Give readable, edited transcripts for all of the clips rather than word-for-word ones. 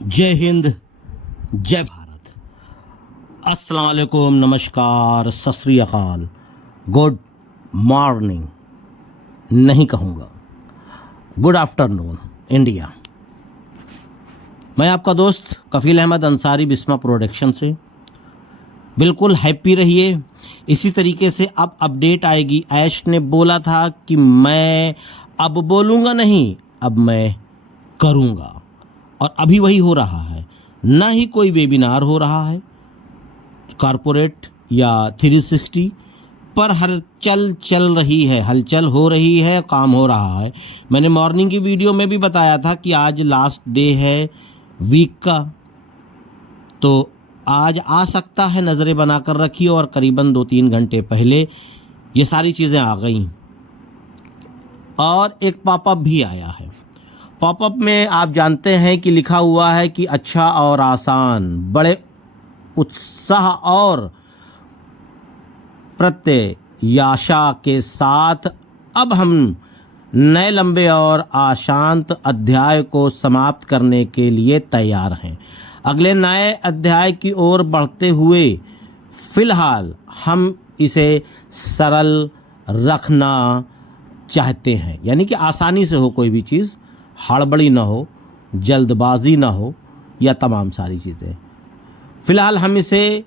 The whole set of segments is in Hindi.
जय हिंद, जय भारत। अस्सलाम वालेकुम, नमस्कार, सत श्री अकाल, गुड मॉर्निंग नहीं कहूँगा, गुड आफ्टरनून इंडिया। मैं आपका दोस्त कफील अहमद अंसारी बिस्मा प्रोडक्शन से। बिल्कुल हैप्पी रहिए। इसी तरीके से अब अपडेट आएगी। ऐश ने बोला था कि मैं अब बोलूँगा नहीं, अब मैं करूँगा, और अभी वही हो रहा है। ना ही कोई वेबिनार हो रहा है कॉरपोरेट या 360 पर, हलचल चल रही है, हलचल हो रही है, काम हो रहा है। मैंने मॉर्निंग की वीडियो में भी बताया था कि आज लास्ट डे है वीक का, तो आज आ सकता है, नज़रें बनाकर रखिए। और करीबन 2-3 घंटे पहले ये सारी चीज़ें आ गई और एक पॉपअप भी आया है। पॉपअप में आप जानते हैं कि लिखा हुआ है कि अच्छा और आसान, बड़े उत्साह और प्रत्याशा के साथ अब हम नए लंबे और अशांत अध्याय को समाप्त करने के लिए तैयार हैं। अगले नए अध्याय की ओर बढ़ते हुए फिलहाल हम इसे सरल रखना चाहते हैं, यानी कि आसानी से हो, कोई भी चीज़ हड़बड़ी ना हो, जल्दबाजी ना हो, या तमाम सारी चीज़ें। फ़िलहाल हम इसे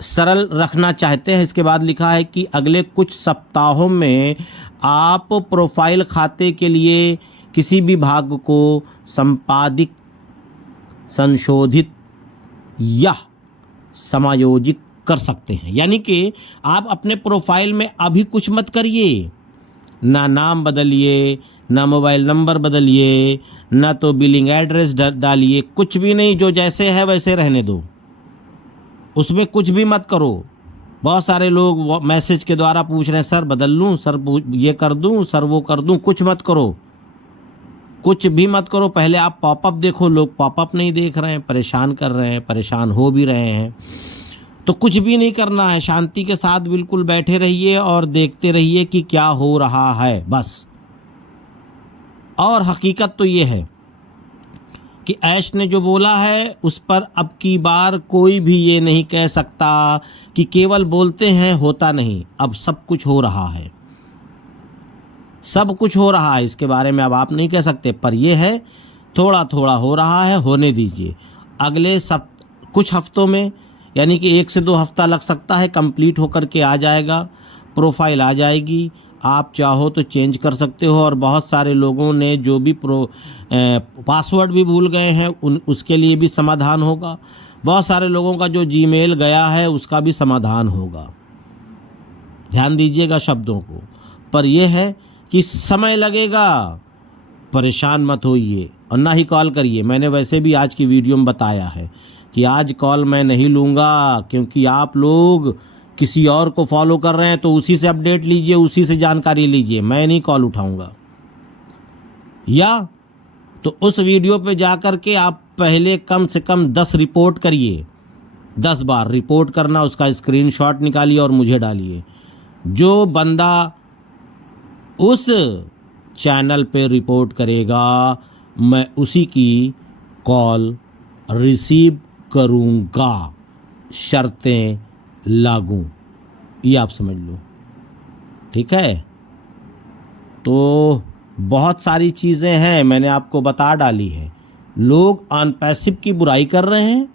सरल रखना चाहते हैं। इसके बाद लिखा है कि अगले कुछ सप्ताहों में आप प्रोफाइल खाते के लिए किसी भी भाग को संपादित, संशोधित या समायोजित कर सकते हैं। यानी कि आप अपने प्रोफाइल में अभी कुछ मत करिए, ना नाम बदलिए, ना मोबाइल नंबर बदलिए, ना तो बिलिंग एड्रेस डालिए, कुछ भी नहीं। जो जैसे है वैसे रहने दो, उसमें कुछ भी मत करो। बहुत सारे लोग मैसेज के द्वारा पूछ रहे हैं, सर बदल लूँ, सर ये कर दूँ, सर वो कर दूँ। कुछ मत करो, कुछ भी मत करो। पहले आप पॉपअप देखो। लोग पॉपअप नहीं देख रहे हैं, परेशान कर रहे हैं, परेशान हो भी रहे हैं। तो कुछ भी नहीं करना है, शांति के साथ बिल्कुल बैठे रहिए और देखते रहिए कि क्या हो रहा है, बस। और हकीकत तो ये है कि ऐश ने जो बोला है उस पर अब की बार कोई भी ये नहीं कह सकता कि केवल बोलते हैं, होता नहीं। अब सब कुछ हो रहा है, सब कुछ हो रहा है। इसके बारे में अब आप नहीं कह सकते, पर यह है थोड़ा थोड़ा हो रहा है, होने दीजिए। अगले कुछ हफ्तों में, यानी कि 1 से 2 हफ्ता लग सकता है, कंप्लीट होकर के आ जाएगा, प्रोफाइल आ जाएगी। आप चाहो तो चेंज कर सकते हो। और बहुत सारे लोगों ने जो भी पासवर्ड भी भूल गए हैं, उसके लिए भी समाधान होगा। बहुत सारे लोगों का जो जीमेल गया है उसका भी समाधान होगा। ध्यान दीजिएगा शब्दों को। पर यह है कि समय लगेगा, परेशान मत होइए और ना ही कॉल करिए। मैंने वैसे भी आज की वीडियो में बताया है कि आज कॉल मैं नहीं लूँगा, क्योंकि आप लोग किसी और को फॉलो कर रहे हैं, तो उसी से अपडेट लीजिए, उसी से जानकारी लीजिए। मैं नहीं कॉल उठाऊंगा। या तो उस वीडियो पे जाकर के आप पहले कम से कम 10 रिपोर्ट करिए, 10 बार रिपोर्ट करना, उसका स्क्रीनशॉट निकालिए और मुझे डालिए। जो बंदा उस चैनल पे रिपोर्ट करेगा, मैं उसी की कॉल रिसीव करूँगा, शर्तें लागू। ये आप समझ लो, ठीक है। तो बहुत सारी चीज़ें हैं, मैंने आपको बता डाली है। लोग ऑन पैसिव की बुराई कर रहे हैं,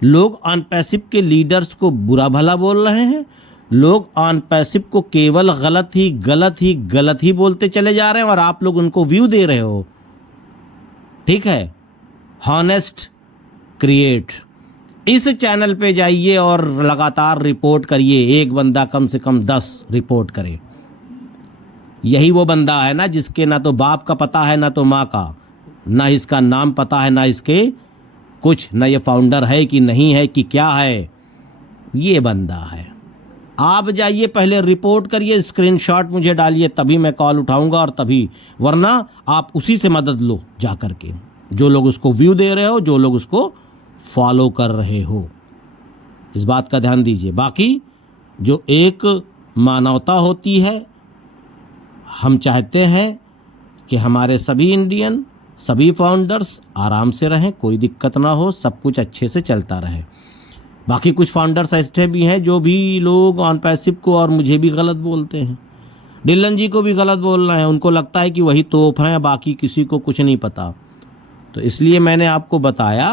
लोग ऑन पैसिव के लीडर्स को बुरा भला बोल रहे हैं, लोग ऑन पैसिव को केवल गलत ही गलत ही गलत ही बोलते चले जा रहे हैं, और आप लोग उनको व्यू दे रहे हो। ठीक है, हॉनेस्ट क्रिएट, इस चैनल पे जाइए और लगातार रिपोर्ट करिए। एक बंदा कम से कम 10 रिपोर्ट करे। यही वो बंदा है ना जिसके ना तो बाप का पता है, ना तो माँ का, ना इसका नाम पता है, ना इसके कुछ, ना ये फाउंडर है कि नहीं है कि क्या है। ये बंदा है। आप जाइए, पहले रिपोर्ट करिए, स्क्रीनशॉट मुझे डालिए, तभी मैं कॉल उठाऊंगा, और तभी, वरना आप उसी से मदद लो जा करके, जो लोग उसको व्यू दे रहे हो, जो लोग उसको फॉलो कर रहे हो। इस बात का ध्यान दीजिए। बाकी जो एक मानवता होती है, हम चाहते हैं कि हमारे सभी इंडियन सभी फाउंडर्स आराम से रहें, कोई दिक्कत ना हो, सब कुछ अच्छे से चलता रहे। बाकी कुछ फाउंडर्स ऐसे भी हैं जो भी लोग ऑन पैसिव को और मुझे भी गलत बोलते हैं, डिलन जी को भी गलत बोल रहे हैं, उनको लगता है कि वही तोप हैं, बाकी किसी को कुछ नहीं पता। तो इसलिए मैंने आपको बताया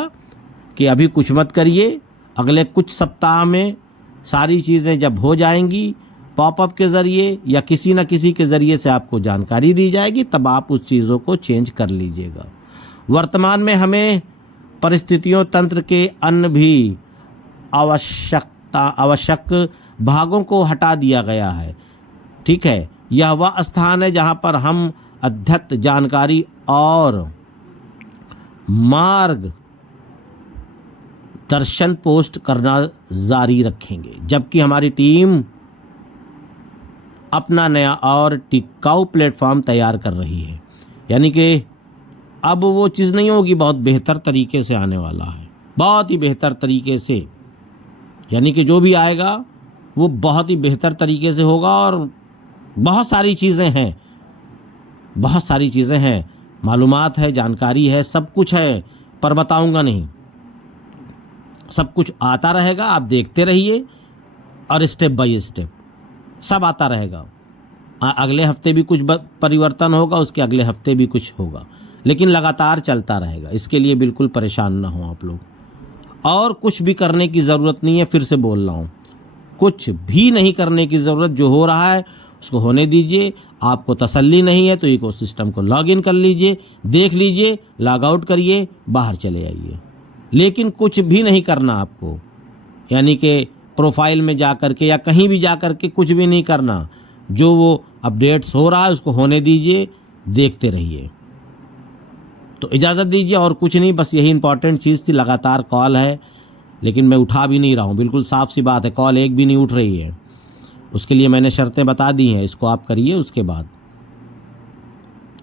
कि अभी कुछ मत करिए, अगले कुछ सप्ताह में सारी चीज़ें जब हो जाएंगी, पॉपअप के ज़रिए या किसी न किसी के ज़रिए से आपको जानकारी दी जाएगी, तब आप उस चीज़ों को चेंज कर लीजिएगा। वर्तमान में हमें परिस्थितियों तंत्र के अन्य भी आवश्यक भागों को हटा दिया गया है। ठीक है, यह वह स्थान है जहाँ पर हम अद्यत जानकारी और मार्ग दर्शन पोस्ट करना जारी रखेंगे, जबकि हमारी टीम अपना नया और टिकाऊ प्लेटफॉर्म तैयार कर रही है। यानी कि अब वो चीज़ नहीं होगी, बहुत बेहतर तरीके से आने वाला है, बहुत ही बेहतर तरीके से। यानी कि जो भी आएगा वो बहुत ही बेहतर तरीके से होगा और बहुत सारी चीज़ें हैं, बहुत सारी चीज़ें हैं, मालूमात है, जानकारी है, सब कुछ है, पर बताऊंगा नहीं। सब कुछ आता रहेगा, आप देखते रहिए और स्टेप बाय स्टेप सब आता रहेगा। अगले हफ्ते भी कुछ परिवर्तन होगा, उसके अगले हफ्ते भी कुछ होगा, लेकिन लगातार चलता रहेगा। इसके लिए बिल्कुल परेशान ना हो आप लोग, और कुछ भी करने की ज़रूरत नहीं है। फिर से बोल रहा हूँ, कुछ भी नहीं करने की ज़रूरत, जो हो रहा है उसको होने दीजिए। आपको तसल्ली नहीं है तो इकोसिस्टम को लॉगिन कर लीजिए, देख लीजिए, लॉग आउट करिए, बाहर चले आइए, लेकिन कुछ भी नहीं करना आपको। यानी कि प्रोफाइल में जा कर के या कहीं भी जा कर के कुछ भी नहीं करना, जो वो अपडेट्स हो रहा है उसको होने दीजिए, देखते रहिए। तो इजाज़त दीजिए, और कुछ नहीं, बस यही इंपॉर्टेंट चीज़ थी। लगातार कॉल है लेकिन मैं उठा भी नहीं रहा हूँ, बिल्कुल साफ सी बात है, कॉल एक भी नहीं उठ रही है। उसके लिए मैंने शर्तें बता दी हैं, इसको आप करिए उसके बाद।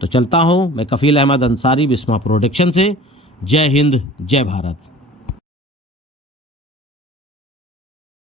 तो चलता हूँ मैं, कफील अहमद अंसारी, बिस्मा प्रोडक्शन से। जय हिंद, जय भारत।